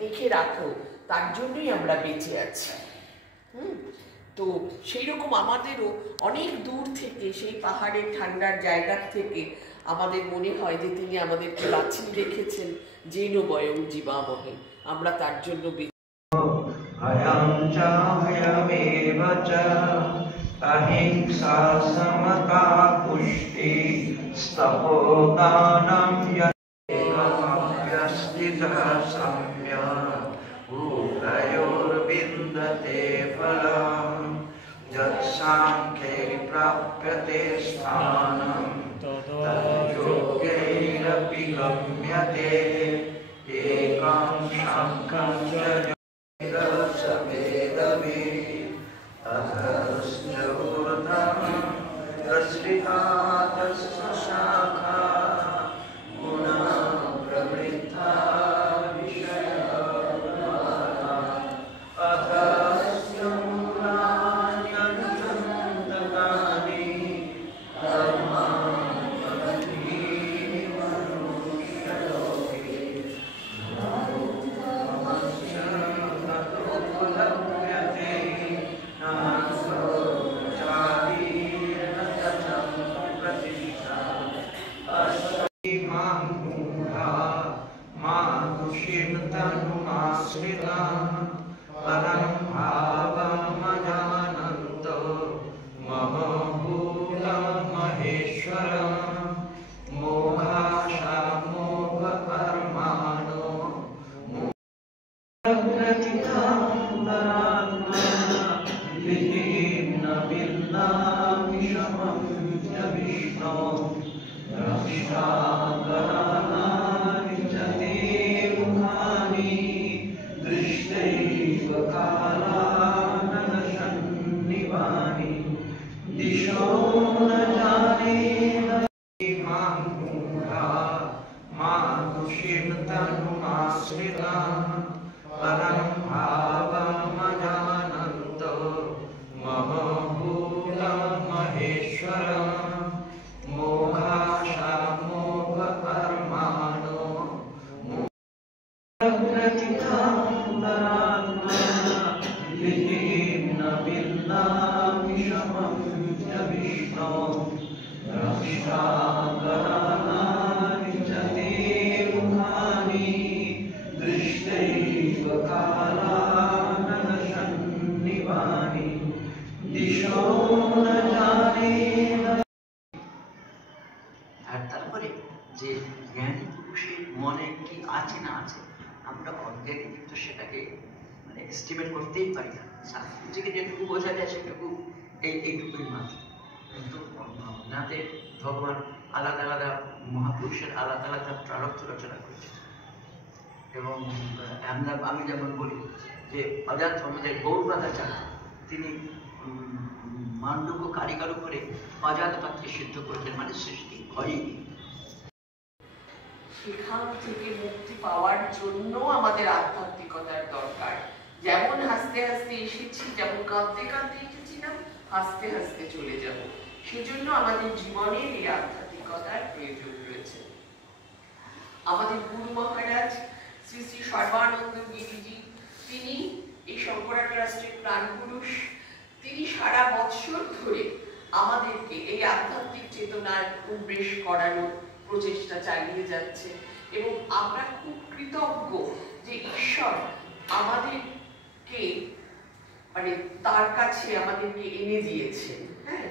দেখে রাখো, তার জন্যই আমরা বেঁচে আছি। তো সেই রকম আমাদেরও অনেক দূর থেকে, সেই পাহাড়ের ঠান্ডার জায়গার থেকে আমাদের মনে হয় যে তিনি আমাদেরকে বাঁচিয়ে রেখেছেন, যেন বয়ং জীবামহে, আমরা তার জন্য अहिंसा समता पुष्टि स्तपोदानं यस्तितः सम्य उभयोर्विन्दते फलं यत्साङ्ख्ये प्राप्यते स्थानं तद्योगैरपि गम्यते एकं शङ्खं च যে জ্ঞানী পুরুষের মনে কি আছে না আছে আমরা অজ্ঞানী কিন্তু সেটাকে মানে এস্টিমেট করতেই পারি না। নিজেকে যেটুকু বোঝা যায় সেটুকু এইটুকুই মাত্র। কিন্তু নাতে ভগবান আলাদা আলাদা মহাপুরুষের আলাদা আলাদা প্রারব্ধ রচনা করেছে। এবং আমি যেমন বলি যে অজাত আমাদের গৌরবাদাচার্য তিনি মান্ডুক্য কারিগর করে অজাত পাত্রে সিদ্ধ করেছেন, মানে সৃষ্টি হয়নি। সেখান থেকে মুক্তি পাওয়ার জন্য আমাদের আধ্যাত্মিকতার দরকার। যেমন হাসতে হাসতে এসেছি, যেমন কাঁদতে কাঁদতে এসেছিলাম, হাসতে হাসতে চলে যাব। সেজন্য আমাদের জীবনের এই আধ্যাত্মিকতার প্রয়োজন রয়েছে। আমাদের গুরু মহারাজ শ্রী শ্রী সর্বানন্দ গিরিজি, তিনি এই শঙ্করা ট্রাস্টের প্রাণপুরুষ। তিনি সারা বৎসর ধরে আমাদেরকে এই আধ্যাত্মিক চেতনার উন্মেষ করানোর প্রচেষ্টা চালিয়ে যাচ্ছে এবং আমরা খুব কৃতজ্ঞ যে ঈশ্বর আমাদেরকে মানে তার কাছে আমাদেরকে এনে দিয়েছেন। হ্যাঁ।